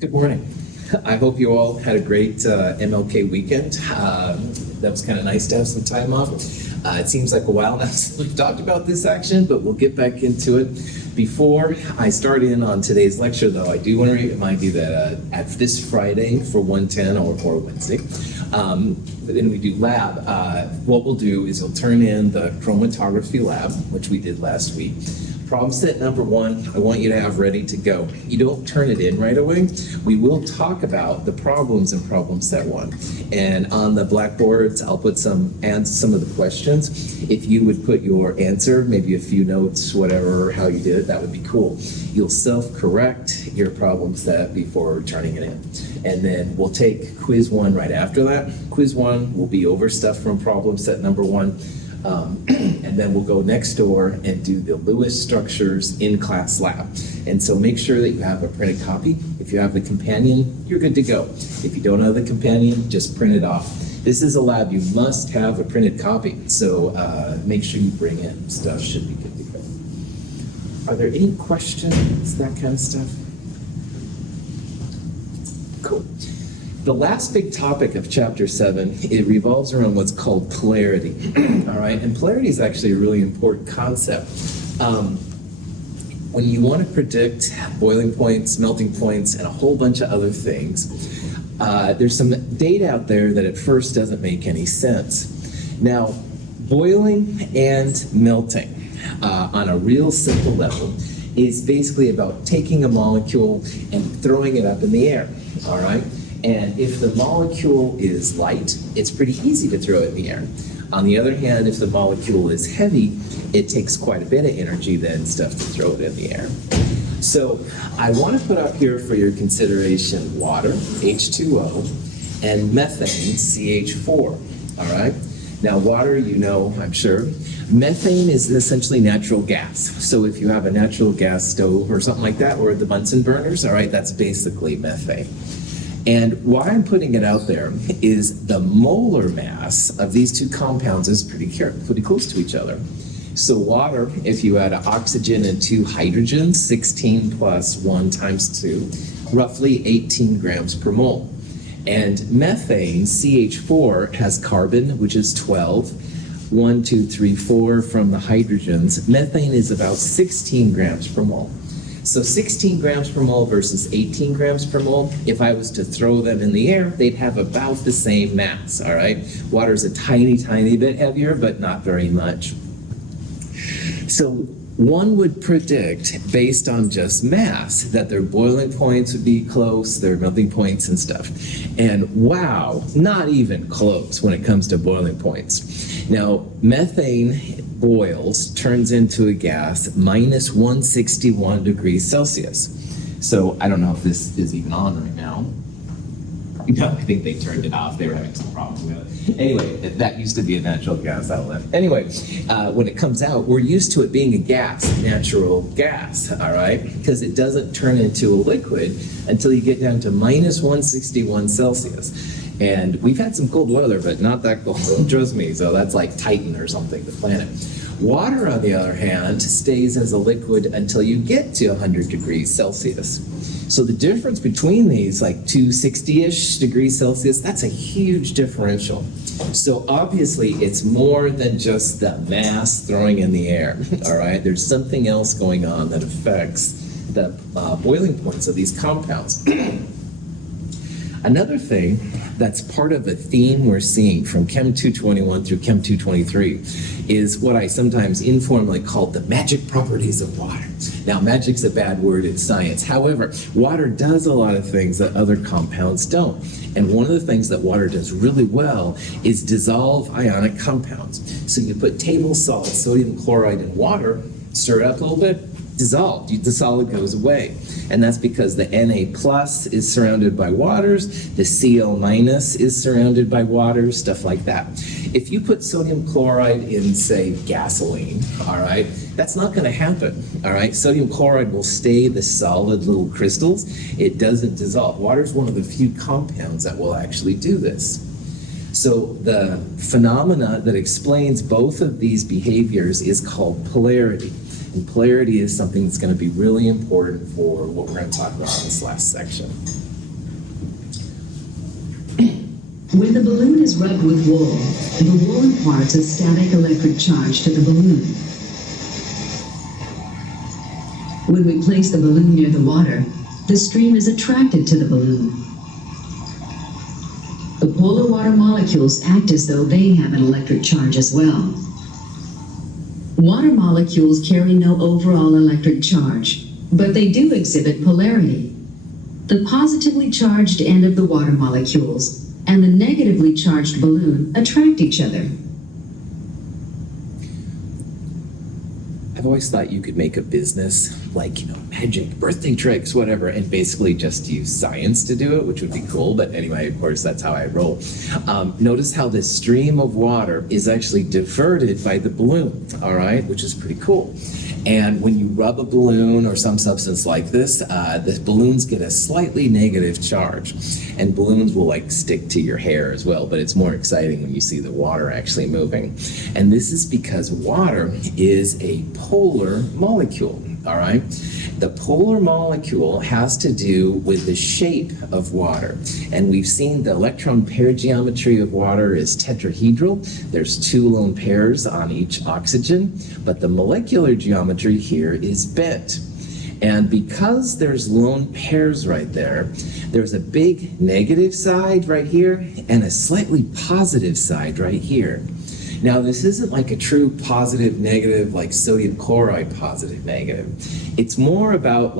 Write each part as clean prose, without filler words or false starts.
Good morning. I hope you all had a great MLK weekend. That was kind of nice to have some time off. It seems like a while now since we've talked about this action, but we'll get back into it. Before I start in on today's lecture, though, I do want to remind you that at this Friday for 110 or Wednesday, then we do lab. What we'll do is you'll turn in the chromatography lab, which we did last week. Problem set number 1, I want you to have ready to go. You don't turn it in right away. We will talk about the problems in problem set 1. And on the blackboards, I'll put some of the questions. If you would put your answer, maybe a few notes, whatever, how you did it, that would be cool. You'll self-correct your problem set before turning it in. And then we'll take quiz 1 right after that. Quiz 1 will be over stuff from problem set number 1. And then we'll go next door and do the Lewis structures in class lab. And so make sure that you have a printed copy. If you have the companion, you're good to go. If you don't have the companion, just print it off. This is a lab, you must have a printed copy. So make sure you bring in stuff, should be good to go. Are there any questions, that kind of stuff? Cool. The last big topic of chapter 7, it revolves around what's called polarity. All right, and polarity is actually a really important concept. When you want to predict boiling points, melting points, and a whole bunch of other things, there's some data out there that at first doesn't make any sense. Now, boiling and melting on a real simple level is basically about taking a molecule and throwing it up in the air, all right? And if the molecule is light, it's pretty easy to throw it in the air. On the other hand, if the molecule is heavy, it takes quite a bit of energy then stuff to throw it in the air. So I want to put up here for your consideration water, H2O, and methane, CH4, all right? Now water, you know, I'm sure. Methane is essentially natural gas. So if you have a natural gas stove or something like that, or the Bunsen burners, all right, that's basically methane. And why I'm putting it out there is the molar mass of these two compounds is pretty close to each other. So water, if you add oxygen and 2 hydrogens, 16 plus 1 times 2, roughly 18 grams per mole. And methane, CH4, has carbon, which is 12, 1, 2, 3, 4 from the hydrogens. Methane is about 16 grams per mole. So 16 grams per mole versus 18 grams per mole, if I was to throw them in the air, they'd have about the same mass, all right? Water's a tiny, tiny bit heavier, but not very much. So one would predict, based on just mass, that their boiling points would be close, their melting points and stuff. And wow, not even close when it comes to boiling points. Now, methane boils, turns into a gas, minus 161 degrees Celsius. So I don't know if this is even on right now. No, I think they turned it off. They were having some problems with it. Anyway, that used to be a natural gas outlet. Anyway, when it comes out, we're used to it being a gas, natural gas, all right? Because it doesn't turn into a liquid until you get down to minus 161 Celsius. And we've had some cold weather, but not that cold, trust me. So that's like Titan or something, the planet. Water, on the other hand, stays as a liquid until you get to 100 degrees Celsius. So the difference between these, like 260-ish degrees Celsius, that's a huge differential. So obviously it's more than just the mass throwing in the air, all right? There's something else going on that affects the boiling points of these compounds. Another thing that's part of a theme we're seeing from Chem 221 through Chem 223 is what I sometimes informally call the magic properties of water. Now, magic's a bad word in science. However, water does a lot of things that other compounds don't. And one of the things that water does really well is dissolve ionic compounds. So you put table salt, sodium chloride in water, stir it up a little bit, dissolved. The solid goes away. And that's because the Na plus is surrounded by waters, the Cl minus is surrounded by waters, stuff like that. If you put sodium chloride in, say, gasoline, all right, that's not going to happen, all right? Sodium chloride will stay the solid little crystals. It doesn't dissolve. Water is one of the few compounds that will actually do this. So the phenomena that explains both of these behaviors is called polarity. And polarity is something that's going to be really important for what we're going to talk about in this last section. When the balloon is rubbed with wool, the wool imparts a static electric charge to the balloon. When we place the balloon near the water, the stream is attracted to the balloon. The polar water molecules act as though they have an electric charge as well. Water molecules carry no overall electric charge, but they do exhibit polarity. The positively charged end of the water molecules and the negatively charged balloon attract each other. I've always thought you could make a business like, magic, birthday tricks, whatever, and basically just use science to do it, which would be cool. But anyway, of course, that's how I roll. Notice how this stream of water is actually diverted by the balloon, all right, which is pretty cool. And when you rub a balloon or some substance like this, the balloons get a slightly negative charge. And balloons will stick to your hair as well, but it's more exciting when you see the water actually moving. And this is because water is a polar molecule, all right? The polar molecule has to do with the shape of water. And we've seen the electron pair geometry of water is tetrahedral. There's 2 lone pairs on each oxygen, but the molecular geometry here is bent. And because there's lone pairs right there, there's a big negative side right here and a slightly positive side right here. Now, this isn't like a true positive negative, like sodium chloride positive negative. It's more about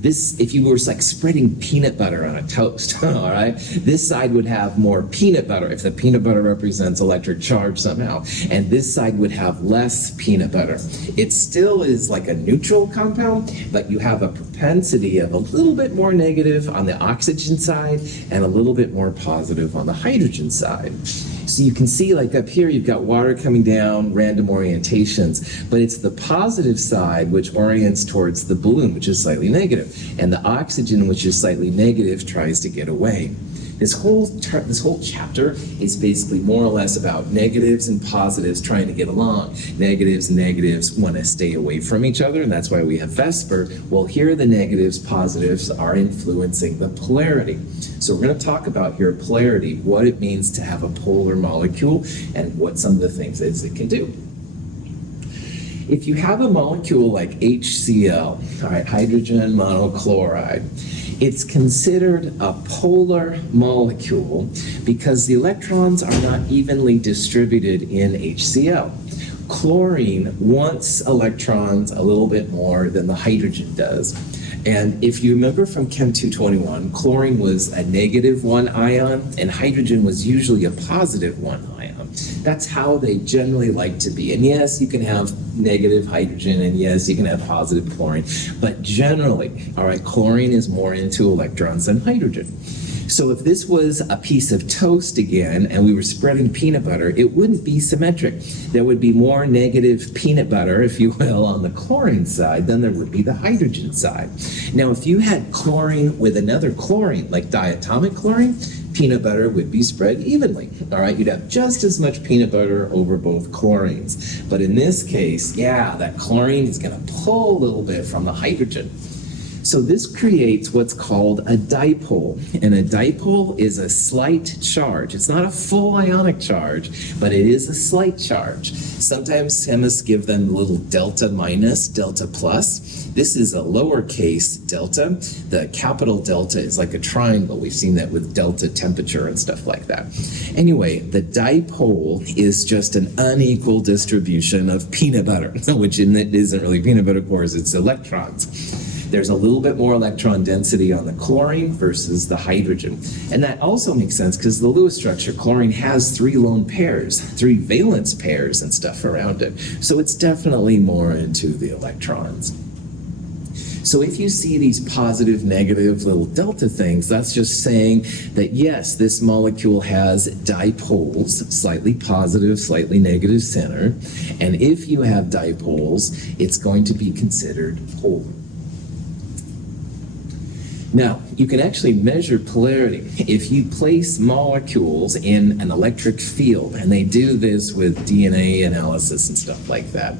this, if you were spreading peanut butter on a toast, all right? This side would have more peanut butter if the peanut butter represents electric charge somehow, and this side would have less peanut butter. It still is like a neutral compound, but you have a propensity of a little bit more negative on the oxygen side and a little bit more positive on the hydrogen side. So you can see up here you've got water coming down, random orientations, but it's the positive side which orients towards the balloon, which is slightly negative, and the oxygen, which is slightly negative, tries to get away. This whole chapter is basically more or less about negatives and positives trying to get along. Negatives and negatives want to stay away from each other, and that's why we have Vesper. Well, here the negatives, positives are influencing the polarity. So we're going to talk about here polarity, what it means to have a polar molecule, and what some of the things is it can do. If you have a molecule like HCl, all right, hydrogen monochloride, it's considered a polar molecule because the electrons are not evenly distributed in HCl. Chlorine wants electrons a little bit more than the hydrogen does. And if you remember from Chem 221, chlorine was a -1 ion and hydrogen was usually a +1 ion. That's how they generally like to be. And yes, you can have negative hydrogen, and yes, you can have positive chlorine, but generally, all right, chlorine is more into electrons than hydrogen. So if this was a piece of toast again, and we were spreading peanut butter, it wouldn't be symmetric. There would be more negative peanut butter, if you will, on the chlorine side than there would be the hydrogen side. Now, if you had chlorine with another chlorine, like diatomic chlorine, peanut butter would be spread evenly. All right, you'd have just as much peanut butter over both chlorines. But in this case, yeah, that chlorine is going to pull a little bit from the hydrogen. So this creates what's called a dipole, and a dipole is a slight charge. It's not a full ionic charge, but it is a slight charge. Sometimes chemists give them little delta minus, delta plus. This is a lowercase delta. The capital delta is like a triangle. We've seen that with delta temperature and stuff like that. Anyway, the dipole is just an unequal distribution of peanut butter, which isn't really peanut butter, of course, it's electrons. There's a little bit more electron density on the chlorine versus the hydrogen. And that also makes sense because the Lewis structure, chlorine has 3 lone pairs, 3 valence pairs and stuff around it. So it's definitely more into the electrons. So if you see these positive, negative little delta things, that's just saying that yes, this molecule has dipoles, slightly positive, slightly negative center. And if you have dipoles, it's going to be considered polar. Now, you can actually measure polarity if you place molecules in an electric field, and they do this with DNA analysis and stuff like that.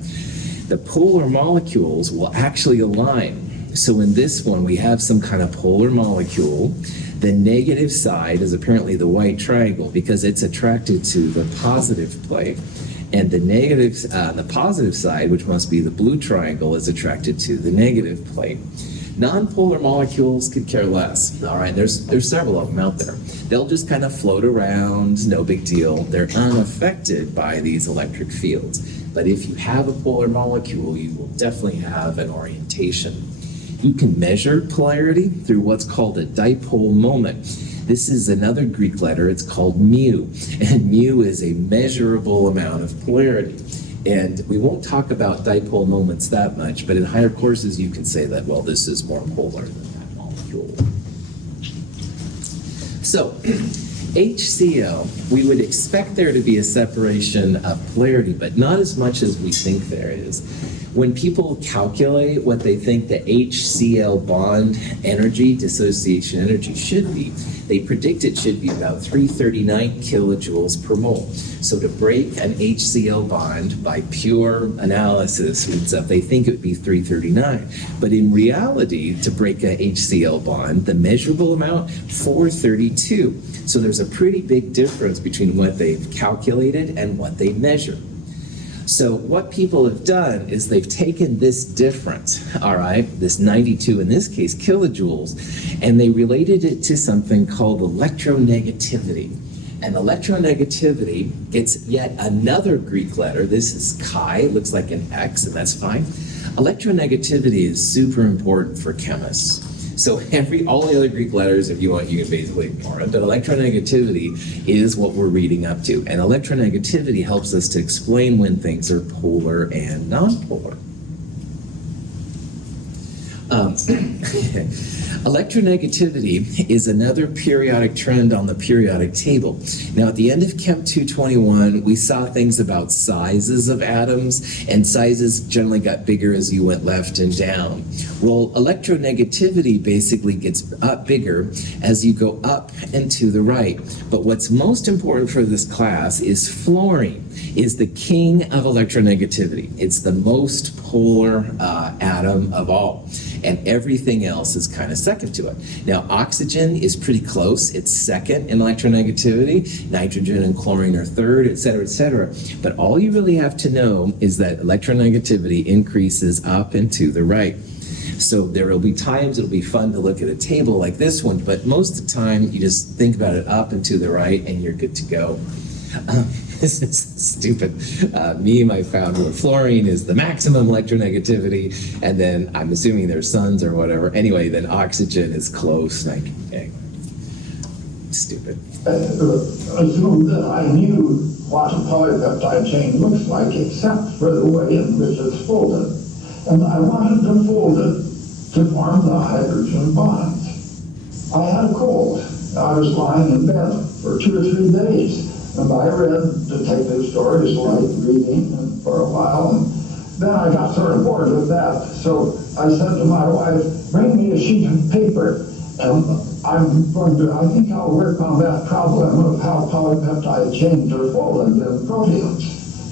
The polar molecules will actually align. So in this one, we have some kind of polar molecule. The negative side is apparently the white triangle because it's attracted to the positive plate. And the negative, the positive side, which must be the blue triangle, is attracted to the negative plate. Nonpolar molecules could care less. All right, there's several of them out there. They'll just kind of float around, no big deal. They're unaffected by these electric fields. But if you have a polar molecule, you will definitely have an orientation. You can measure polarity through what's called a dipole moment. This is another Greek letter. It's called mu, and mu is a measurable amount of polarity. And we won't talk about dipole moments that much, but in higher courses you can say that, well, this is more polar than that molecule. So, HCl, we would expect there to be a separation of polarity, but not as much as we think there is. When people calculate what they think the HCl bond energy, dissociation energy, should be, they predict it should be about 339 kilojoules per mole. So to break an HCl bond by pure analysis, they think it would be 339. But in reality, to break a HCl bond, the measurable amount, 432. So there's a pretty big difference between what they've calculated and what they measure. So what people have done is they've taken this difference, all right, this 92 in this case kilojoules, and they related it to something called electronegativity. And electronegativity gets yet another Greek letter. This is chi, it looks like an X, and that's fine. Electronegativity is super important for chemists. So all the other Greek letters, if you want, you can basically ignore it. But electronegativity is what we're reading up to. And electronegativity helps us to explain when things are polar and nonpolar. Electronegativity is another periodic trend on the periodic table. Now, at the end of Chem 221, we saw things about sizes of atoms, and sizes generally got bigger as you went left and down. Well, electronegativity basically gets bigger as you go up and to the right. But what's most important for this class is fluorine is the king of electronegativity. It's the most polar atom of all. And everything else is kind of second to it. Now, oxygen is pretty close. It's second in electronegativity. Nitrogen and chlorine are third, et cetera, et cetera. But all you really have to know is that electronegativity increases up and to the right. So there will be times it'll be fun to look at a table like this one, but most of the time you just think about it up and to the right and you're good to go. This is stupid meme I found where fluorine is the maximum electronegativity, and then I'm assuming they're sons or whatever. Anyway, then oxygen is close. Anyway, stupid. Assume that I knew what a polypeptide chain looks like, except for the way in which it's folded. And I wanted to fold it to form the hydrogen bonds. I had a cold. I was lying in bed for 2 or 3 days. And I read detective stories, light reading, and for a while, and then I got sort of bored with that. So I said to my wife, bring me a sheet of paper, and I think I'll work on that problem of how polypeptide chains are folded in proteins.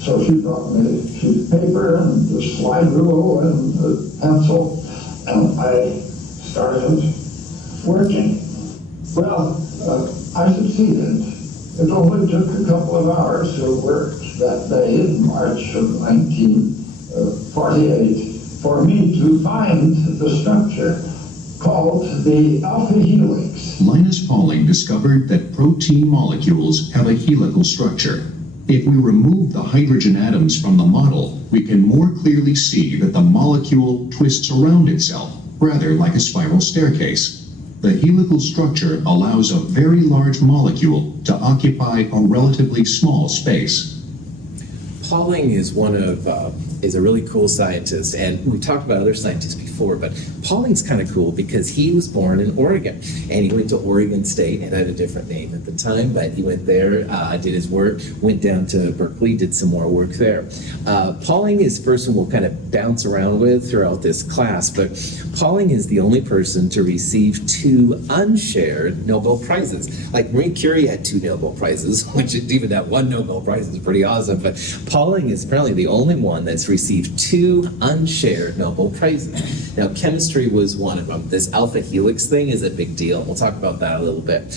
So she brought me a sheet of paper and the slide rule and a pencil, and I started working. Well, I succeeded. It only took a couple of hours of work that day in March of 1948 for me to find the structure called the alpha helix. Linus Pauling discovered that protein molecules have a helical structure. If we remove the hydrogen atoms from the model, we can more clearly see that the molecule twists around itself, rather like a spiral staircase. The helical structure allows a very large molecule to occupy a relatively small space. Pauling is is a really cool scientist, and we talked about other scientists before, but Pauling's kind of cool because he was born in Oregon, and he went to Oregon State. It had a different name at the time, but he went there, did his work, went down to Berkeley, did some more work there. Pauling is a person we'll kind of bounce around with throughout this class, but Pauling is the only person to receive 2 unshared Nobel Prizes. Like Marie Curie had 2 Nobel Prizes, which even that 1 Nobel Prize is pretty awesome, but Pauling is apparently the only one that's received 2 unshared Nobel Prizes. Now, chemistry chemistry was one of them. This alpha helix thing is a big deal. We'll talk about that a little bit.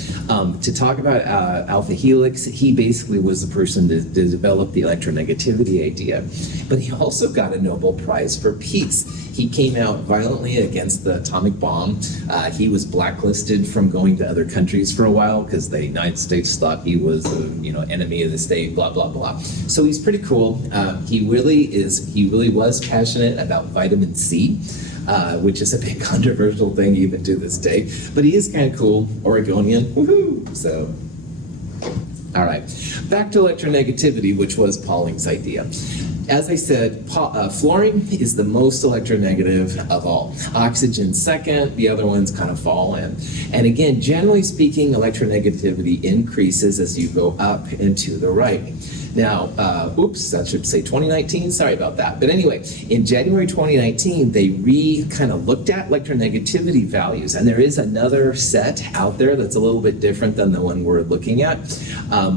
To talk about alpha helix, he basically was the person that developed the electronegativity idea. But he also got a Nobel Prize for Peace. He came out violently against the atomic bomb. He was blacklisted from going to other countries for a while because the United States thought he was enemy of the state, blah, blah, blah. So he's pretty cool. He really was passionate about vitamin C, which is a big controversial thing even to this day. But he is kind of cool, Oregonian, woohoo! So, all right. Back to electronegativity, which was Pauling's idea. As I said, fluorine is the most electronegative of all. Oxygen second, the other ones kind of fall in. And again, generally speaking, electronegativity increases as you go up and to the right. Now, that should say 2019, sorry about that. But anyway, in January 2019, they kind of looked at electronegativity values, and there is another set out there that's a little bit different than the one we're looking at.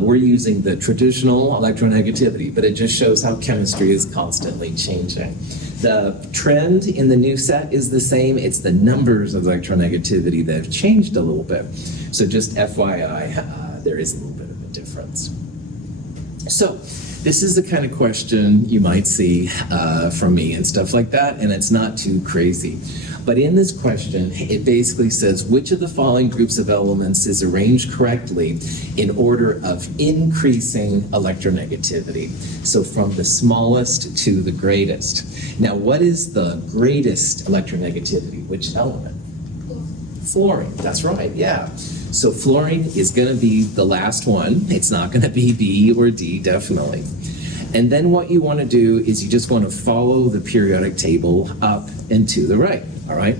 We're using the traditional electronegativity, but it just shows how chemistry is constantly changing. The trend in the new set is the same. It's the numbers of electronegativity that have changed a little bit. So just FYI, there is a little bit of a difference. So this is the kind of question you might see from me and stuff like that, and it's not too crazy. But in this question, it basically says, which of the following groups of elements is arranged correctly in order of increasing electronegativity? So from the smallest to the greatest. Now, what is the greatest electronegativity? Which element? Fluorine, that's right, yeah. So fluorine is going to be the last one. It's not going to be B or D, definitely. And then what you want to do is you just want to follow the periodic table up and to the right, all right?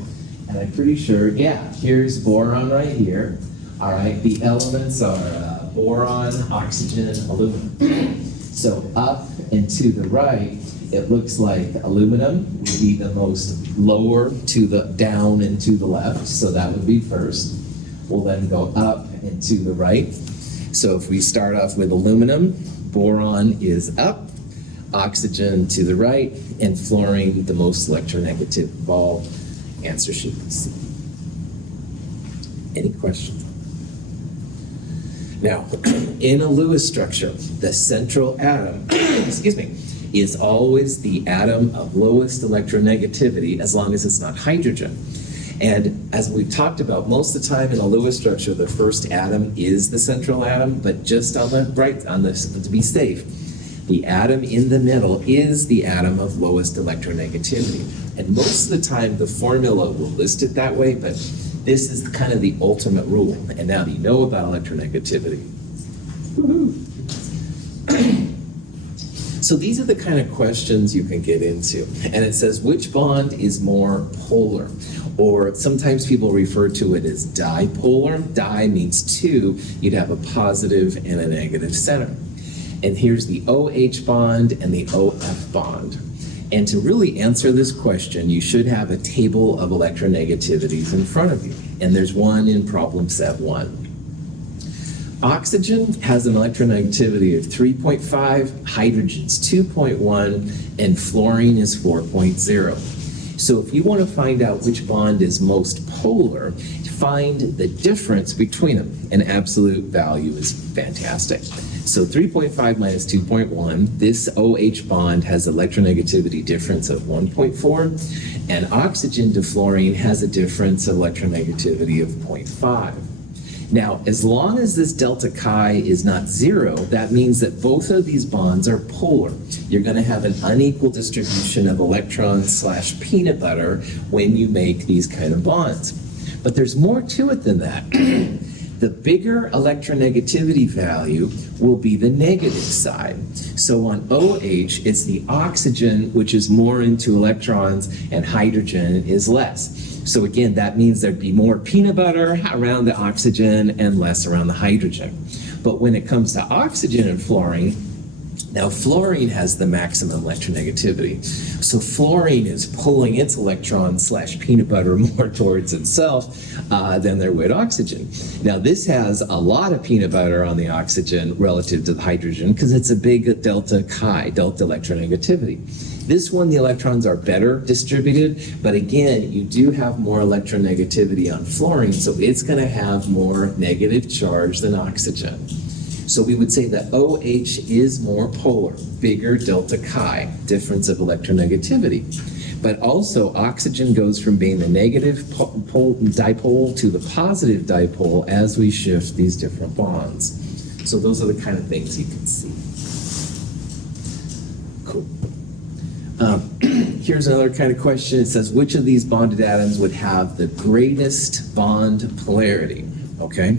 And I'm pretty sure, yeah, here's boron right here. All right, the elements are boron, oxygen, aluminum. So up and to the right, it looks like aluminum would be the most lower to the down and to the left, so that would be first. We'll then go up and to the right. So if we start off with aluminum, boron is up, oxygen to the right, and fluorine the most electronegative of all. Answer should be C. Any questions? Now, in a Lewis structure, the central atom, is always the atom of lowest electronegativity as long as it's not hydrogen. And as we've talked about, most of the time in a Lewis structure, the first atom is the central atom, but just to be safe, the atom in the middle is the atom of lowest electronegativity. And most of the time, the formula will list it that way, but this is kind of the ultimate rule. And now that you know about electronegativity. Woohoo! So these are the kind of questions you can get into. And it says, which bond is more polar? Or sometimes people refer to it as dipolar. Di means two. You'd have a positive and a negative center. And here's the OH bond and the OF bond. And to really answer this question, you should have a table of electronegativities in front of you. And there's one in problem set 1. Oxygen has an electronegativity of 3.5, hydrogen's 2.1, and fluorine is 4.0. So if you want to find out which bond is most polar, find the difference between them. An absolute value is fantastic. So 3.5 minus 2.1, this OH bond has electronegativity difference of 1.4, and oxygen to fluorine has a difference of electronegativity of 0.5. Now, as long as this delta chi is not 0, that means that both of these bonds are polar. You're going to have an unequal distribution of electrons / peanut butter when you make these kind of bonds. But there's more to it than that. The bigger electronegativity value will be the negative side. So on OH, it's the oxygen, which is more into electrons, and hydrogen is less. So again, that means there'd be more peanut butter around the oxygen and less around the hydrogen. But when it comes to oxygen and fluorine, Now, fluorine has the maximum electronegativity. So fluorine is pulling its electrons / peanut butter more towards itself than they're with oxygen. Now, this has a lot of peanut butter on the oxygen relative to the hydrogen because it's a big delta chi, delta electronegativity. This one, the electrons are better distributed, but again, you do have more electronegativity on fluorine, so it's going to have more negative charge than oxygen. So we would say that OH is more polar, bigger delta chi, difference of electronegativity. But also, oxygen goes from being the negative dipole to the positive dipole as we shift these different bonds. So those are the kind of things you can see. Cool. Here's another kind of question. It says, which of these bonded atoms would have the greatest bond polarity? Okay?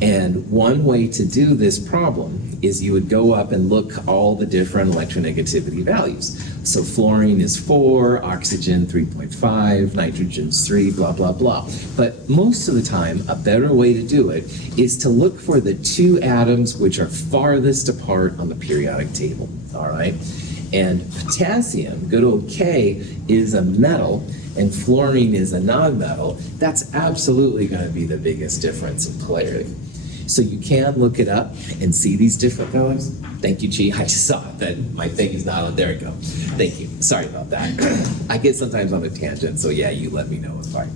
And one way to do this problem is you would go up and look all the different electronegativity values. So fluorine is 4, oxygen 3.5, nitrogen's 3, blah, blah, blah. But most of the time, a better way to do it is to look for the two atoms which are farthest apart on the periodic table, all right? And potassium, good old K, is a metal, and fluorine is a nonmetal. That's absolutely going to be the biggest difference in polarity. So you can look it up and see these different values. Thank you, Chi. I just saw that my thing is not on. There we go. Thank you. Sorry about that. I get sometimes on a tangent, so yeah, you let me know if I...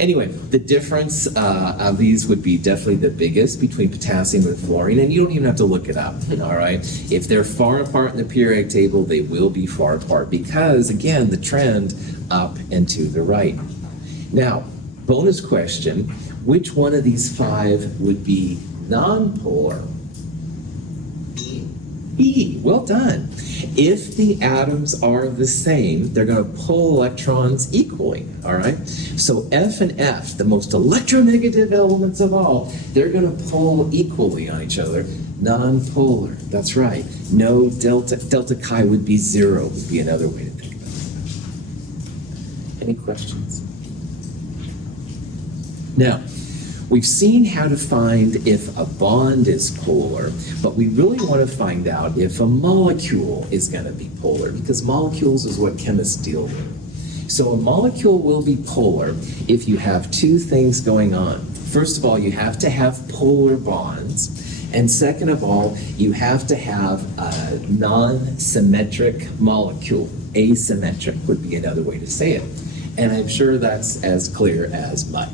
Anyway, the difference of these would be definitely the biggest between potassium and fluorine, and you don't even have to look it up, all right? If they're far apart in the periodic table, they will be far apart because, again, the trend up and to the right. Now, bonus question, which one of these 5 would be nonpolar? E. Well done. If the atoms are the same, they're going to pull electrons equally, all right? So F and F, the most electronegative elements of all, they're going to pull equally on each other. Nonpolar, that's right. No delta. Delta chi would be 0, would be another way to think about it. Any questions? Now, we've seen how to find if a bond is polar, but we really want to find out if a molecule is going to be polar, because molecules is what chemists deal with. So a molecule will be polar if you have two things going on. First of all, you have to have polar bonds, and second of all, you have to have a non-symmetric molecule. Asymmetric would be another way to say it. And I'm sure that's as clear as mud.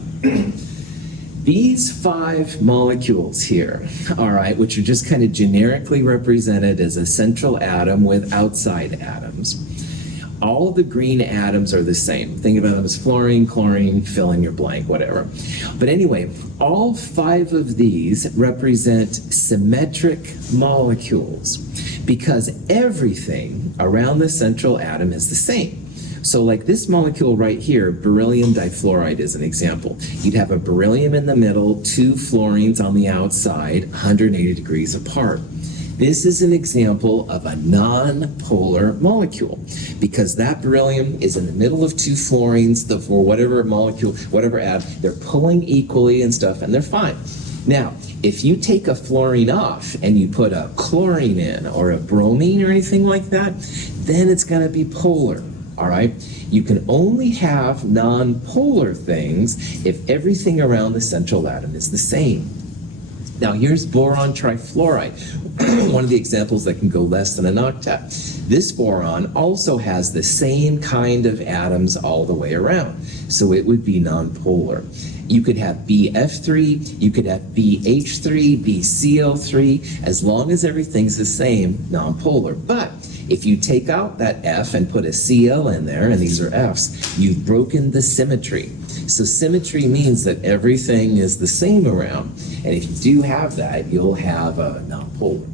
These 5 molecules here, all right, which are just kind of generically represented as a central atom with outside atoms, all the green atoms are the same. Think about them as fluorine, chlorine, fill in your blank, whatever. But anyway, all 5 of these represent symmetric molecules because everything around the central atom is the same. So like this molecule right here, beryllium difluoride is an example. You'd have a beryllium in the middle, 2 fluorines on the outside, 180 degrees apart. This is an example of a non-polar molecule because that beryllium is in the middle of 2 fluorines, for whatever molecule, whatever atom, they're pulling equally and stuff, and they're fine. Now, if you take a fluorine off and you put a chlorine in or a bromine or anything like that, then it's going to be polar. All right? You can only have non-polar things if everything around the central atom is the same. Now here's boron trifluoride, one of the examples that can go less than an octet. This boron also has the same kind of atoms all the way around, so it would be non-polar. You could have BF3, you could have BH3, BCl3, as long as everything's the same, non-polar. But if you take out that F and put a Cl in there, and these are Fs, you've broken the symmetry. So symmetry means that everything is the same around. And if you do have that, you'll have a non-polar.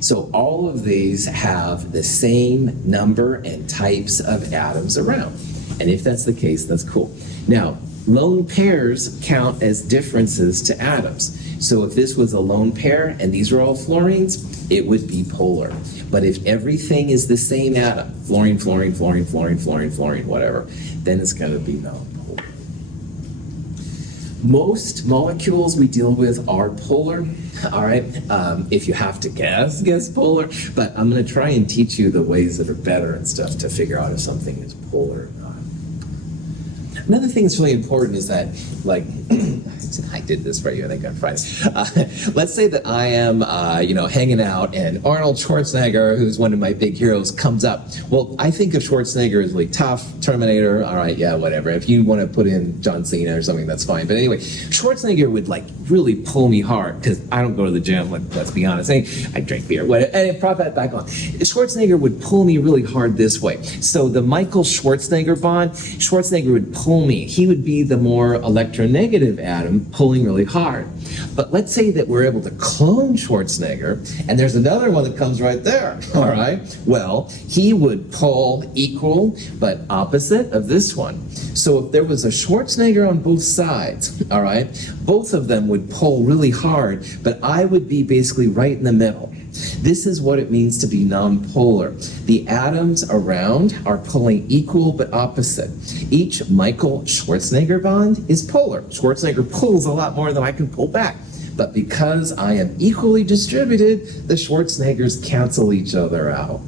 So all of these have the same number and types of atoms around. And if that's the case, that's cool. Now, lone pairs count as differences to atoms. So if this was a lone pair and these are all fluorines, it would be polar. But if everything is the same atom, fluorine, fluorine, fluorine, fluorine, fluorine, fluorine, whatever, then it's going to be non-polar. Most molecules we deal with are polar, all right? If you have to guess polar, but I'm gonna try and teach you the ways that are better and stuff to figure out if something is polar or not. Another thing that's really important is that, like, I did this for you, I think, on Friday. Let's say that I am, hanging out, and Arnold Schwarzenegger, who's one of my big heroes, comes up. Well, I think of Schwarzenegger as really tough, Terminator, all right, yeah, whatever. If you want to put in John Cena or something, that's fine. But anyway, Schwarzenegger would, like, really pull me hard, because I don't go to the gym, let's be honest. I drink beer, whatever, and prop that back on. Schwarzenegger would pull me really hard this way. So the Michael Schwarzenegger bond, Schwarzenegger would pull me. He would be the more electronegative atom, pulling really hard. But let's say that we're able to clone Schwarzenegger, and there's another one that comes right there, all right? Well, he would pull equal but opposite of this one. So if there was a Schwarzenegger on both sides, all right, both of them would pull really hard, but I would be basically right in the middle. This is what it means to be nonpolar. The atoms around are pulling equal but opposite. Each Michael Schwarzenegger bond is polar. Schwarzenegger pulls a lot more than I can pull back. But because I am equally distributed, the Schwarzeneggers cancel each other out.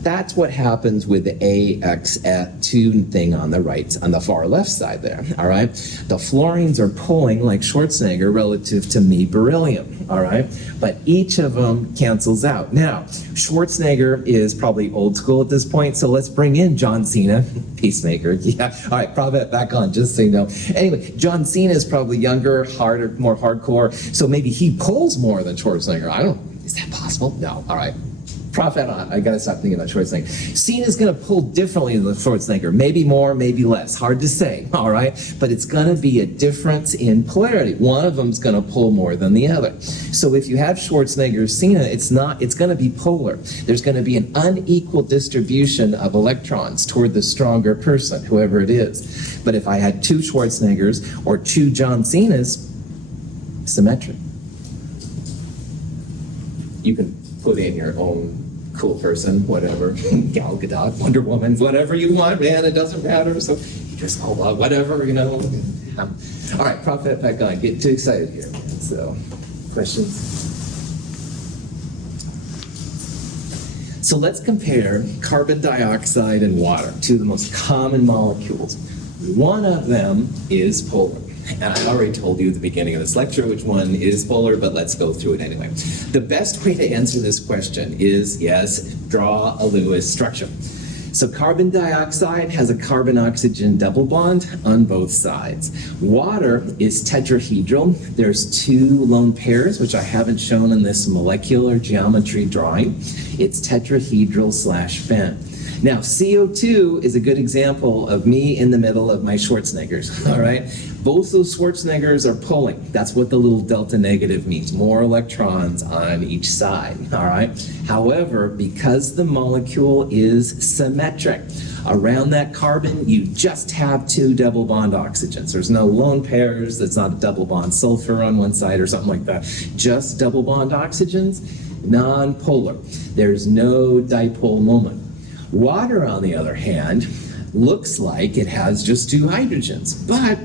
That's what happens with the AX2 thing on the right, on the far left side there, all right? The fluorines are pulling like Schwarzenegger relative to me, beryllium, all right? But each of them cancels out. Now, Schwarzenegger is probably old school at this point, so let's bring in John Cena, peacemaker, yeah. All right, probably back on, just so you know. Anyway, John Cena is probably younger, harder, more hardcore, so maybe he pulls more than Schwarzenegger. Is that possible? No, all right. Profit on. I gotta stop thinking about Schwarzenegger. Cena's gonna pull differently than Schwarzenegger. Maybe more, maybe less. Hard to say, all right? But it's gonna be a difference in polarity. One of them's gonna pull more than the other. So if you have Schwarzenegger Cena, it's gonna be polar. There's gonna be an unequal distribution of electrons toward the stronger person, whoever it is. But if I had two Schwarzeneggers or two John Cenas, symmetric. You can put in your own cool person, whatever, Gal Gadot, Wonder Woman, whatever you want, man, it doesn't matter. So you just whatever, you know. All right, profit back on. Get too excited here, man. So, questions? So let's compare carbon dioxide and water, two of the most common molecules. One of them is polar. And I already told you at the beginning of this lecture which one is polar, but let's go through it anyway. The best way to answer this question is, yes, draw a Lewis structure. So carbon dioxide has a carbon-oxygen double bond on both sides. Water is tetrahedral. There's two lone pairs, which I haven't shown in this molecular geometry drawing. It's tetrahedral / Fen. Now, CO2 is a good example of me in the middle of my Schwarzeneggers, all right? Both those Schwarzeneggers are pulling. That's what the little delta negative means, more electrons on each side, all right? However, because the molecule is symmetric, around that carbon, you just have two double bond oxygens. There's no lone pairs, that's not a double bond sulfur on one side or something like that. Just double bond oxygens, non-polar. There's no dipole moment. Water, on the other hand, looks like it has just two hydrogens, but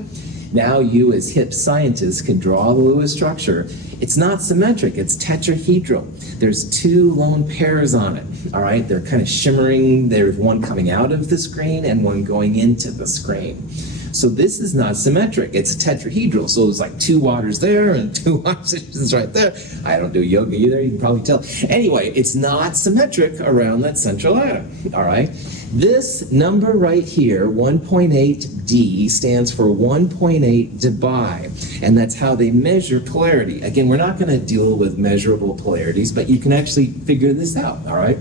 now you as hip scientists can draw the Lewis structure. It's not symmetric, it's tetrahedral. There's two lone pairs on it, all right? They're kind of shimmering. There's one coming out of the screen and one going into the screen. So this is not symmetric, it's a tetrahedral. So there's like two waters there and two oxygens right there. I don't do yoga either, you can probably tell. Anyway, it's not symmetric around that central atom, all right? This number right here, 1.8D, stands for 1.8 dBi, and that's how they measure polarity. Again, we're not gonna deal with measurable polarities, but you can actually figure this out, all right?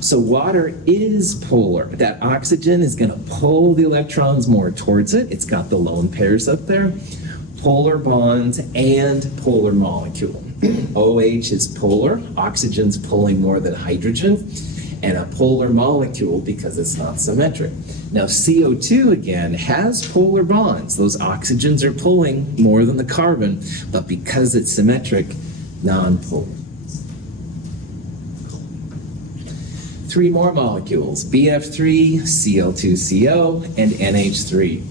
So water is polar. That oxygen is going to pull the electrons more towards it. It's got the lone pairs up there. Polar bonds and polar molecule. OH is polar. Oxygen's pulling more than hydrogen. And a polar molecule because it's not symmetric. Now CO2 again has polar bonds. Those oxygens are pulling more than the carbon, but because it's symmetric, non-polar. Three more molecules, BF3, Cl2CO, and NH3.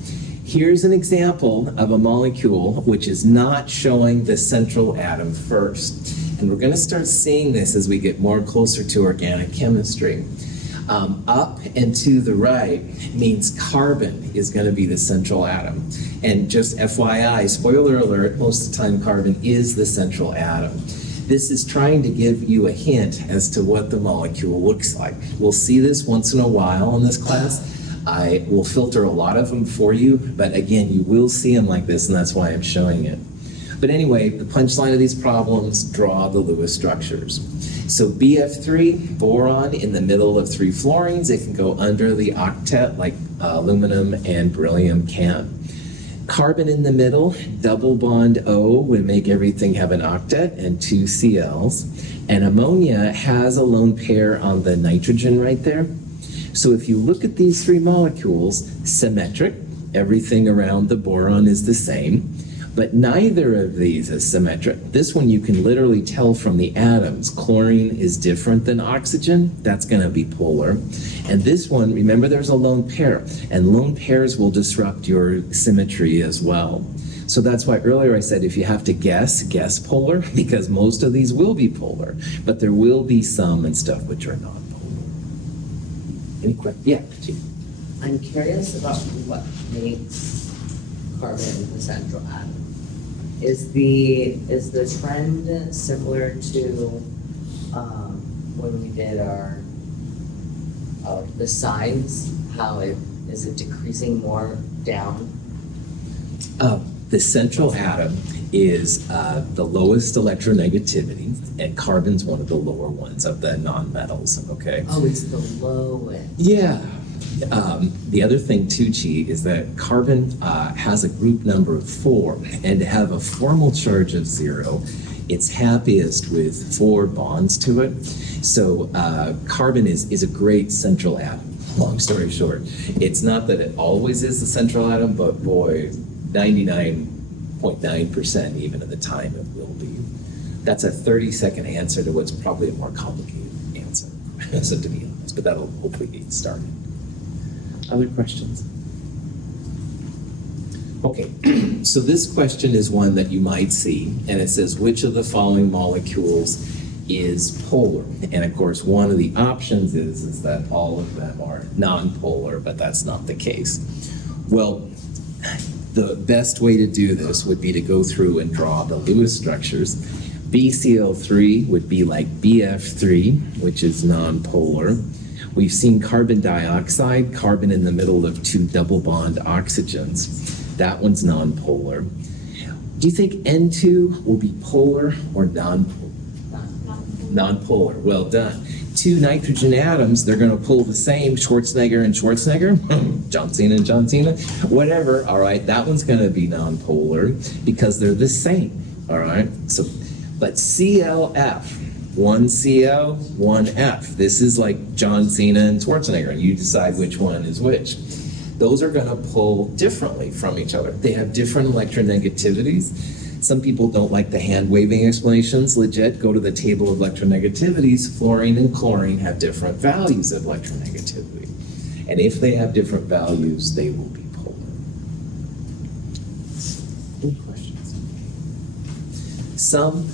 here's an example of a molecule which is not showing the central atom first. And we're going to start seeing this as we get more closer to organic chemistry. Up and to the right means carbon is going to be the central atom. And just FYI, spoiler alert, most of the time carbon is the central atom. This is trying to give you a hint as to what the molecule looks like. We'll see this once in a while in this class. I will filter a lot of them for you, but again, you will see them like this, and that's why I'm showing it. But anyway, the punchline of these problems, draw the Lewis structures. So BF3, boron in the middle of 3 fluorines, it can go under the octet like aluminum and beryllium can. Carbon in the middle, double bond O would make everything have an octet and 2 Cls. And ammonia has a lone pair on the nitrogen right there. So if you look at these 3 molecules, symmetric, everything around the boron is the same, but neither of these is symmetric. This one you can literally tell from the atoms. Chlorine is different than oxygen, that's gonna be polar. And this one, remember there's a lone pair, and lone pairs will disrupt your symmetry as well. So that's why earlier I said if you have to guess polar, because most of these will be polar, but there will be some and stuff which are non-polar. Any questions? Yeah, Chief. I'm curious about what makes carbon the central atom. Is the trend similar to when we did our the signs? How is it decreasing more down? The central atom is the lowest electronegativity, and carbon's one of the lower ones of the nonmetals, okay? Oh, it's the lowest. Yeah. The other thing too, Chi, is that carbon has a group number of 4, and to have a formal charge of 0, it's happiest with 4 bonds to it. So carbon is a great central atom, long story short. It's not that it always is the central atom, but boy, 99.9% even of the time it will be. That's a 30-second answer to what's probably a more complicated answer, so to be honest, but that'll hopefully get started. Other questions? Okay, so this question is one that you might see, and it says, which of the following molecules is polar? And of course, one of the options is that all of them are non-polar, but that's not the case. Well, the best way to do this would be to go through and draw the Lewis structures. BCl3 would be like BF3, which is non-polar. We've seen carbon dioxide, carbon in the middle of 2 double bond oxygens. That one's non-polar. Do you think N2 will be polar or non-polar? Non-polar, well done. 2 nitrogen atoms, they're gonna pull the same, Schwarzenegger and Schwarzenegger, John Cena and John Cena, whatever, all right, that one's gonna be non-polar because they're the same, all right? So, but CLF, 1 CL, 1 F. This is like John Cena and Schwarzenegger, and you decide which one is which. Those are going to pull differently from each other. They have different electronegativities. Some people don't like the hand-waving explanations. Legit, go to the table of electronegativities. Fluorine and chlorine have different values of electronegativity. And if they have different values, they will be polar. Any questions? Some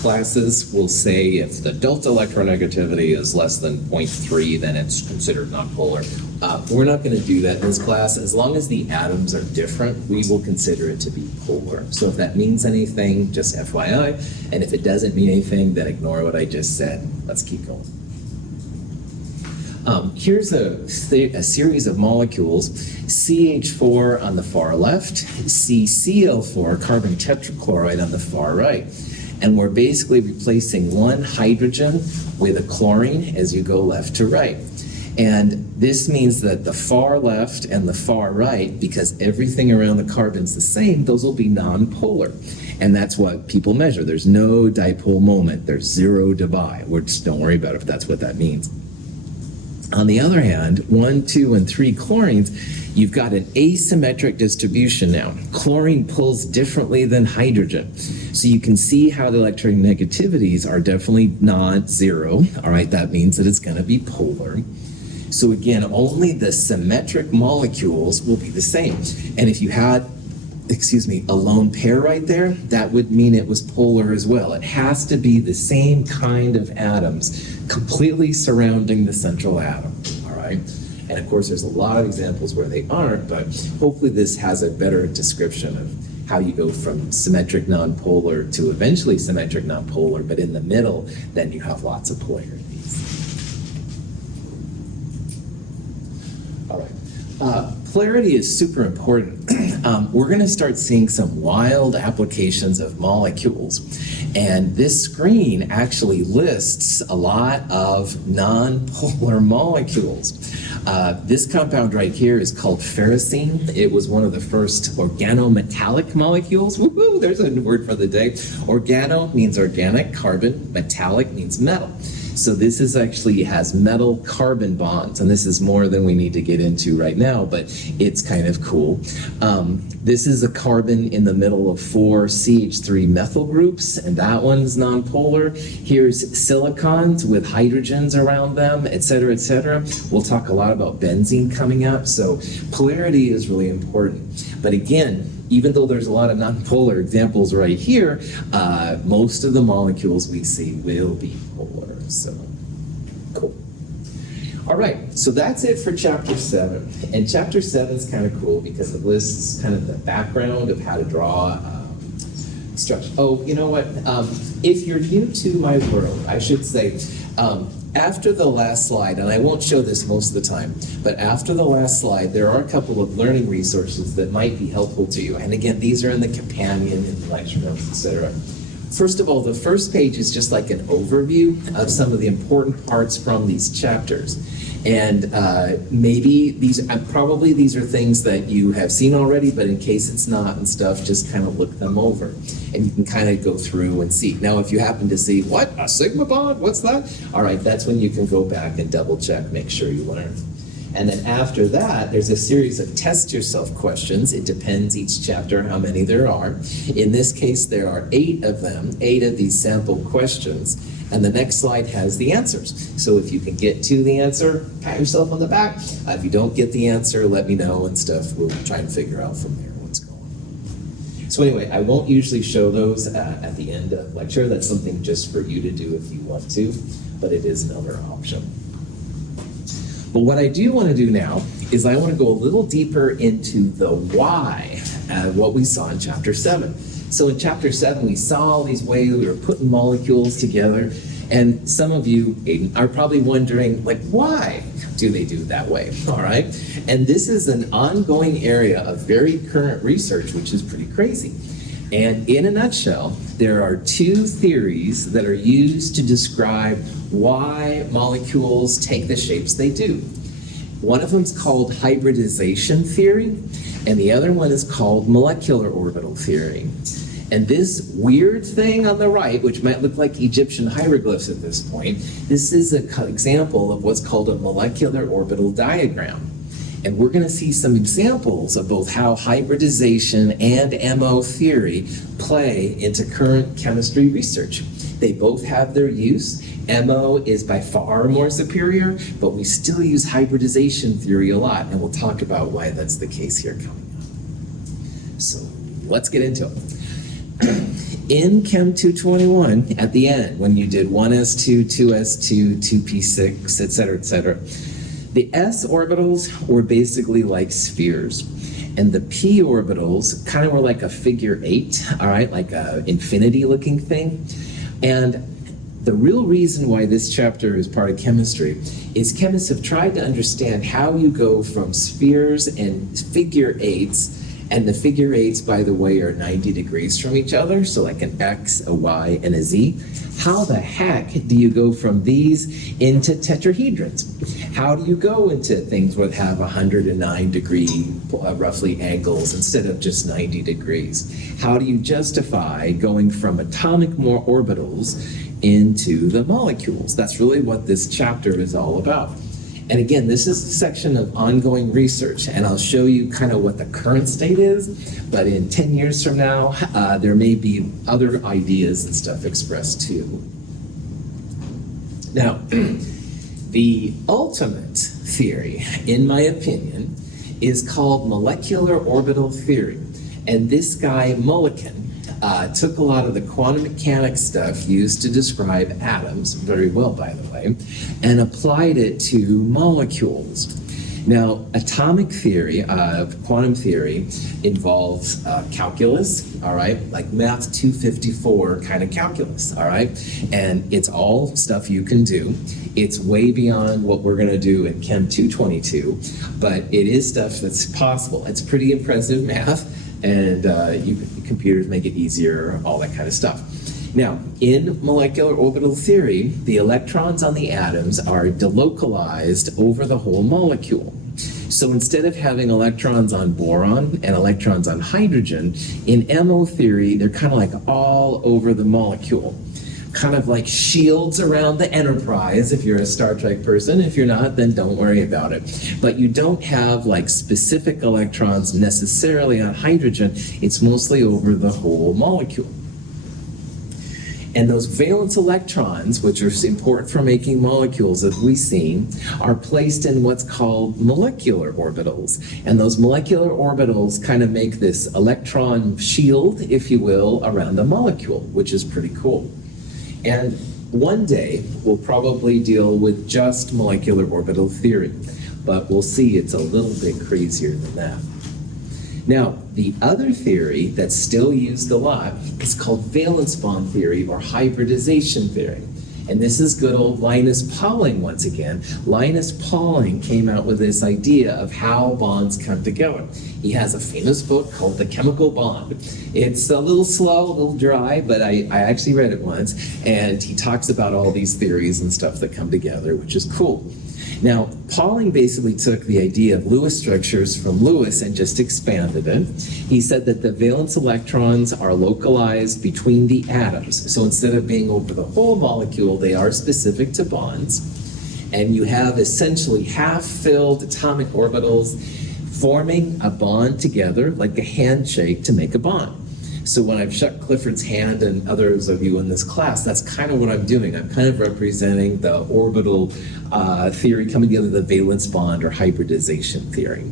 classes will say if the delta electronegativity is less than 0.3, then it's considered non-polar. We're not going to do that in this class. As long as the atoms are different, we will consider it to be polar. So if that means anything, just FYI. And if it doesn't mean anything, then ignore what I just said. Let's keep going. Here's a series of molecules. CH4 on the far left, CCl4, carbon tetrachloride on the far right. And we're basically replacing 1 hydrogen with a chlorine as you go left to right. And this means that the far left and the far right, because everything around the carbon's the same, those will be non-polar. And that's what people measure. There's no dipole moment. There's 0 Debye. Just don't worry about it if that's what that means. On the other hand, 1, 2, and 3 chlorines, you've got an asymmetric distribution now. Chlorine pulls differently than hydrogen. So you can see how the electronegativities are definitely not 0. All right, that means that it's going to be polar. So again, only the symmetric molecules will be the same. And if you had, a lone pair right there, that would mean it was polar as well. It has to be the same kind of atoms completely surrounding the central atom, all right? And of course, there's a lot of examples where they aren't, but hopefully this has a better description of how you go from symmetric nonpolar to eventually symmetric nonpolar, but in the middle, then you have lots of polarities. All right. Polarity is super important. We're going to start seeing some wild applications of molecules. And this screen actually lists a lot of nonpolar molecules. This compound right here is called ferrocene. It was one of the first organometallic molecules. Woohoo, there's a word for the day. Organo means organic, carbon, metallic means metal. So this is actually has metal carbon bonds, and this is more than we need to get into right now, but it's kind of cool. This is a carbon in the middle of 4 CH3 methyl groups, and that one's nonpolar. Here's silicons with hydrogens around them, et cetera, et cetera. We'll talk a lot about benzene coming up, so polarity is really important. But again, even though there's a lot of nonpolar examples right here, most of the molecules we see will be polar. So, cool. All right, so that's it for chapter 7. And chapter 7 is kind of cool because it lists kind of the background of how to draw structure. Oh, you know what? If you're new to my world, I should say, after the last slide, and I won't show this most of the time, but after the last slide, there are a couple of learning resources that might be helpful to you. And again, these are in the companion, in the lecture notes, etc. First of all, the first page is just like an overview of some of the important parts from these chapters. And maybe probably these are things that you have seen already, but in case it's not and stuff, just kind of look them over. And you can kind of go through and see. Now, if you happen to see, what, a sigma bond, what's that? All right, that's when you can go back and double check, make sure you learn. And then after that, there's a series of test yourself questions. It depends each chapter how many there are. In this case, there are 8 of them, 8 of these sample questions. And the next slide has the answers. So if you can get to the answer, pat yourself on the back. If you don't get the answer, let me know and stuff. We'll try and figure out from there what's going on. So anyway, I won't usually show those at the end of lecture. That's something just for you to do if you want to, but it is another option. But what I do want to do now is I want to go a little deeper into the why, what we saw in chapter 7. So in chapter 7, we saw all these ways we were putting molecules together, and some of you are probably wondering, like, why do they do it that way? All right? And this is an ongoing area of very current research, which is pretty crazy. And in a nutshell, there are 2 theories that are used to describe why molecules take the shapes they do. One of them is called hybridization theory, and the other one is called molecular orbital theory. And this weird thing on the right, which might look like Egyptian hieroglyphs at this point, this is an example of what's called a molecular orbital diagram. And we're going to see some examples of both how hybridization and MO theory play into current chemistry research. They both have their use. MO is by far more superior, but we still use hybridization theory a lot, and we'll talk about why that's the case here coming up. So let's get into it. In Chem 221, at the end, when you did 1s2, 2s2, 2p6, etc., the s orbitals were basically like spheres, and the p orbitals kind of were like a figure 8, all right, like a infinity-looking thing. And the real reason why this chapter is part of chemistry is chemists have tried to understand how you go from spheres and figure 8s, and the figure 8s, by the way, are 90 degrees from each other, so like an X, a Y, and a Z. How the heck do you go from these into tetrahedrons? How do you go into things that have 109 degree roughly angles instead of just 90 degrees? How do you justify going from atomic orbitals into the molecules? That's really what this chapter is all about. And again, this is a section of ongoing research, and I'll show you kind of what the current state is, but in 10 years from now, there may be other ideas and stuff expressed too. Now, the ultimate theory, in my opinion, is called molecular orbital theory. And this guy, Mulliken, took a lot of the quantum mechanics stuff used to describe atoms, very well, by the way, and applied it to molecules. Now, atomic theory, quantum theory, involves calculus, all right, like Math 254 kind of calculus, all right? And it's all stuff you can do. It's way beyond what we're going to do in Chem 222, but it is stuff that's possible. It's pretty impressive math, and computers make it easier, all that kind of stuff. Now, in molecular orbital theory, the electrons on the atoms are delocalized over the whole molecule. So instead of having electrons on boron and electrons on hydrogen, in MO theory, they're kind of like all over the molecule. Kind of like shields around the Enterprise, if you're a Star Trek person. If you're not, then don't worry about it. But you don't have like specific electrons necessarily on hydrogen. It's mostly over the whole molecule. And those valence electrons, which are important for making molecules, as we've seen, are placed in what's called molecular orbitals. And those molecular orbitals kind of make this electron shield, if you will, around the molecule, which is pretty cool. And one day, we'll probably deal with just molecular orbital theory, but we'll see it's a little bit crazier than that. Now, the other theory that's still used a lot is called valence bond theory or hybridization theory. And this is good old Linus Pauling once again. Linus Pauling came out with this idea of how bonds come together. He has a famous book called The Chemical Bond. It's a little slow, a little dry, but I actually read it once. And he talks about all these theories and stuff that come together, which is cool. Now, Pauling basically took the idea of Lewis structures from Lewis and just expanded it. He said that the valence electrons are localized between the atoms. So instead of being over the whole molecule, they are specific to bonds. And you have essentially half-filled atomic orbitals forming a bond together, like a handshake, to make a bond. So when I've shook Clifford's hand and others of you in this class, that's kind of what I'm doing. I'm kind of representing the orbital theory coming together, the valence bond or hybridization theory.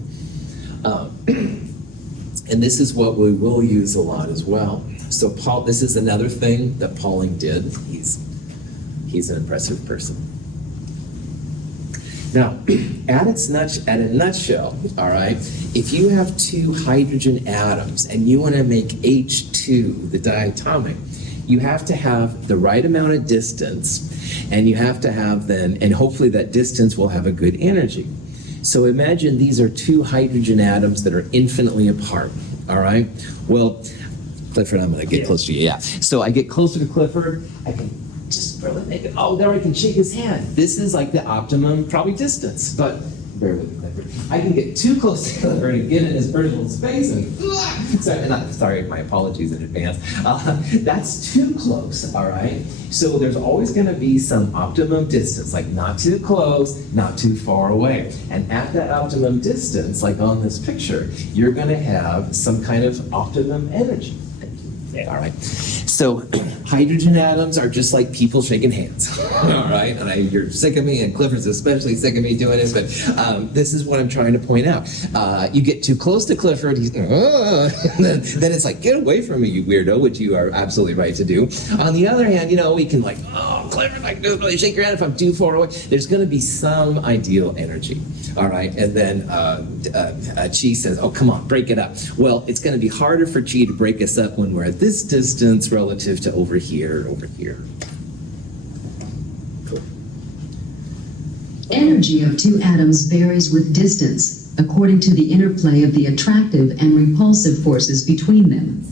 And this is what we will use a lot as well. So this is another thing that Pauling did. He's an impressive person. Now, at a nutshell, all right, if you have two hydrogen atoms and you want to make H2, the diatomic, you have to have the right amount of distance, and you have to have then, and hopefully that distance will have a good energy. So imagine these are two hydrogen atoms that are infinitely apart, all right? Well, Clifford, I'm going to get close to you, yeah. So I get closer to Clifford, I can just barely make it. Oh, there I can shake his hand. This is like the optimum probably distance, but bear with me, Clifford. I can get too close to Clifford and get in his personal space and sorry, my apologies in advance. That's too close, all right? So there's always going to be some optimum distance, like not too close, not too far away. And at that optimum distance, like on this picture, you're going to have some kind of optimum energy. All right. So hydrogen atoms are just like people shaking hands. All right. And you're sick of me, and Clifford's especially sick of me doing this, but this is what I'm trying to point out. You get too close to Clifford, he's and then it's like, get away from me, you weirdo, which you are absolutely right to do. On the other hand, we can like, oh, Clifford, I can really shake your hand if I'm too far away. There's going to be some ideal energy. All right. And then Chi says, oh, come on, break it up. Well, it's going to be harder for Chi to break us up when we're at this distance relative to over here. Cool. Energy of two atoms varies with distance, according to the interplay of the attractive and repulsive forces between them.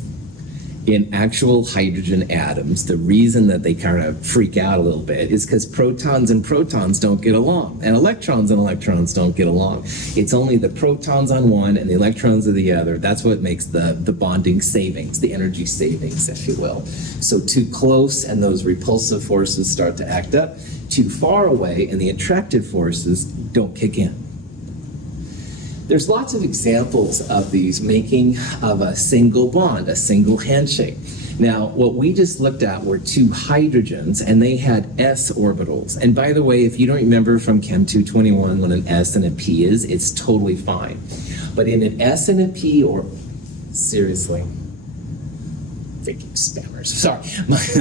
In actual hydrogen atoms, the reason that they kind of freak out a little bit is because protons and protons don't get along, and electrons don't get along. It's only the protons on one and the electrons of the other. That's what makes the bonding savings, the energy savings, if you will. So too close and those repulsive forces start to act up. Too far away and the attractive forces don't kick in. There's lots of examples of these making of a single bond, a single handshake. Now, what we just looked at were two hydrogens, and they had s orbitals. And by the way, if you don't remember from Chem 221 what an s and a p is, it's totally fine. But in an s and a p, or seriously, freaking spammers. Sorry,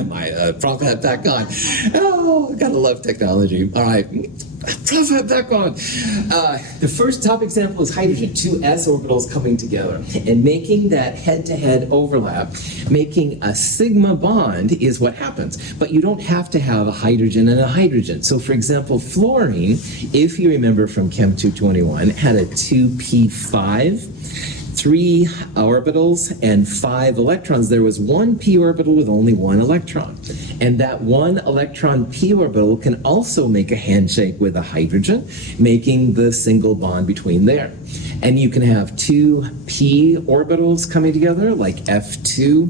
my prof hat back on. Oh, gotta love technology. All right, prof hat back on. The first top example is hydrogen, two s orbitals coming together. And making that head-to-head overlap, making a sigma bond is what happens. But you don't have to have a hydrogen and a hydrogen. So for example, fluorine, if you remember from Chem 221, had a 2p5, 3 orbitals and 5 electrons. There was one p orbital with only 1 electron. And that 1 electron p orbital can also make a handshake with a hydrogen, making the single bond between there. And you can have 2 p orbitals coming together, like F2.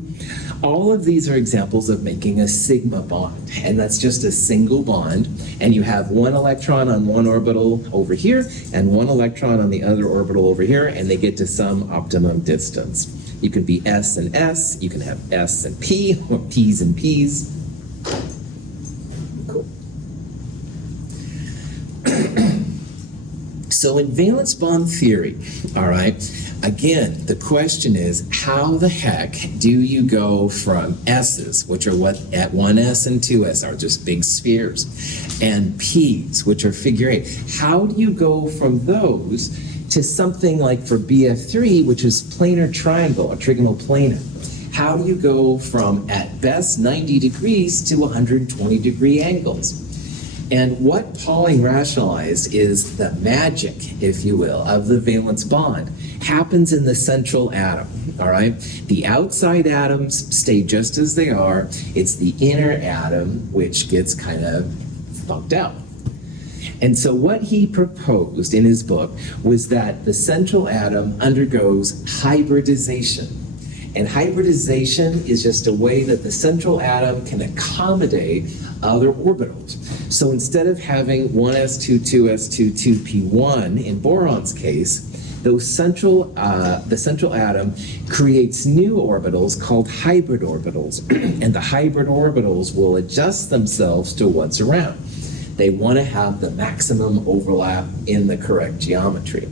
All of these are examples of making a sigma bond, and that's just a single bond, and you have 1 electron on one orbital over here and 1 electron on the other orbital over here, and they get to some optimum distance. You can be s and s, you can have s and p, or p's and p's. Cool. So in valence bond theory, all right, again, the question is, how the heck do you go from S's, which are what at 1s and 2s are just big spheres, and P's, which are figure 8. How do you go from those to something like for BF3, which is planar triangle, or trigonal planar? How do you go from, at best, 90 degrees to 120 degree angles? And what Pauling rationalized is the magic, if you will, of the valence bond happens in the central atom, all right? The outside atoms stay just as they are. It's the inner atom which gets kind of bumped out. And so what he proposed in his book was that the central atom undergoes hybridization. And hybridization is just a way that the central atom can accommodate other orbitals. So instead of having 1s2, 2s2, 2p1 in boron's case, the central atom creates new orbitals called hybrid orbitals. And the hybrid orbitals will adjust themselves to what's around. They want to have the maximum overlap in the correct geometry.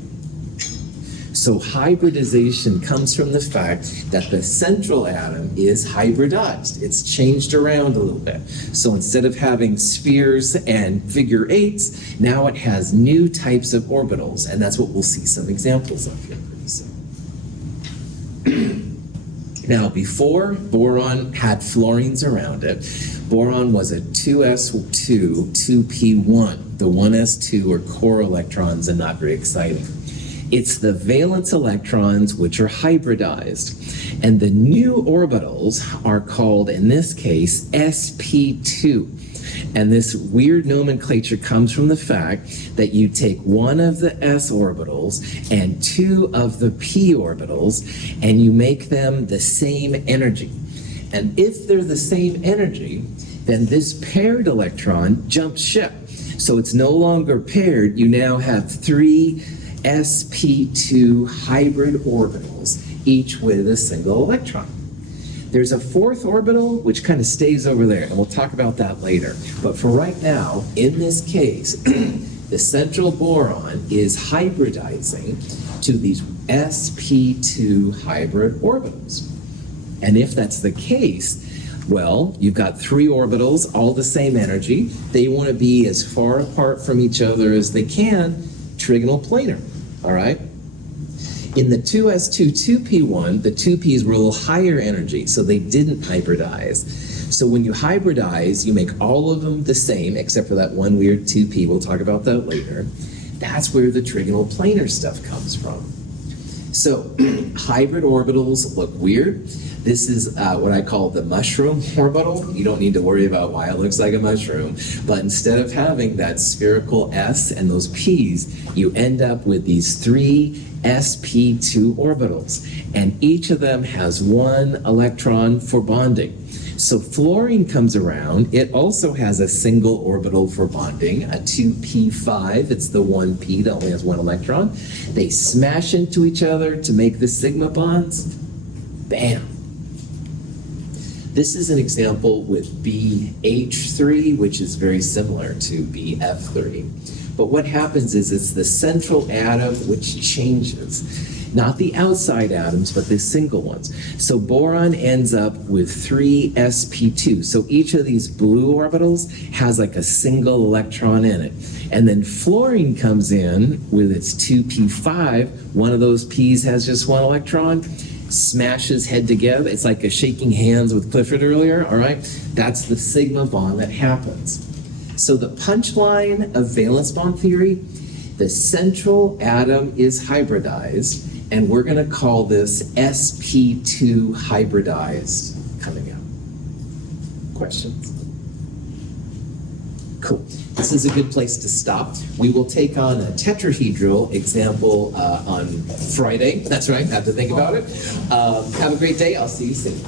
So hybridization comes from the fact that the central atom is hybridized. It's changed around a little bit. So instead of having spheres and figure 8s, now it has new types of orbitals, and that's what we'll see some examples of here pretty soon. Now, before boron had fluorines around it, boron was a 2s2, 2p1. The 1s2 are core electrons and not very exciting. It's the valence electrons which are hybridized. And the new orbitals are called, in this case, sp2. And this weird nomenclature comes from the fact that you take one of the s orbitals and 2 of the p orbitals, and you make them the same energy. And if they're the same energy, then this paired electron jumps ship. So it's no longer paired. You now have 3 sp2 hybrid orbitals, each with a single electron. There's a 4th orbital which kind of stays over there, and we'll talk about that later. But for right now, in this case, the central boron is hybridizing to these sp2 hybrid orbitals. And if that's the case, well, you've got 3 orbitals, all the same energy. They want to be as far apart from each other as they can, trigonal planar, all right? In the 2s2, 2p1, the 2p's were a little higher energy, so they didn't hybridize. So when you hybridize, you make all of them the same, except for that one weird 2p. We'll talk about that later. That's where the trigonal planar stuff comes from. So hybrid orbitals look weird. This is what I call the mushroom orbital. You don't need to worry about why it looks like a mushroom. But instead of having that spherical S and those P's, you end up with these 3 sp2 orbitals. And each of them has 1 electron for bonding. So fluorine comes around. It also has a single orbital for bonding, a 2p5. It's the 1p that only has 1 electron. They smash into each other to make the sigma bonds. Bam. This is an example with BH3, which is very similar to BF3. But what happens is it's the central atom which changes. Not the outside atoms, but the single ones. So boron ends up with 3 sp2. So each of these blue orbitals has like a single electron in it. And then fluorine comes in with its 2p5. One of those p's has just one electron, smashes head together. It's like a shaking hands with Clifford earlier, all right? That's the sigma bond that happens. So the punchline of valence bond theory, the central atom is hybridized, and we're going to call this sp2 hybridized coming out. Questions? Cool. This is a good place to stop. We will take on a tetrahedral example on Friday. That's right, have to think about it. Have a great day. I'll see you soon.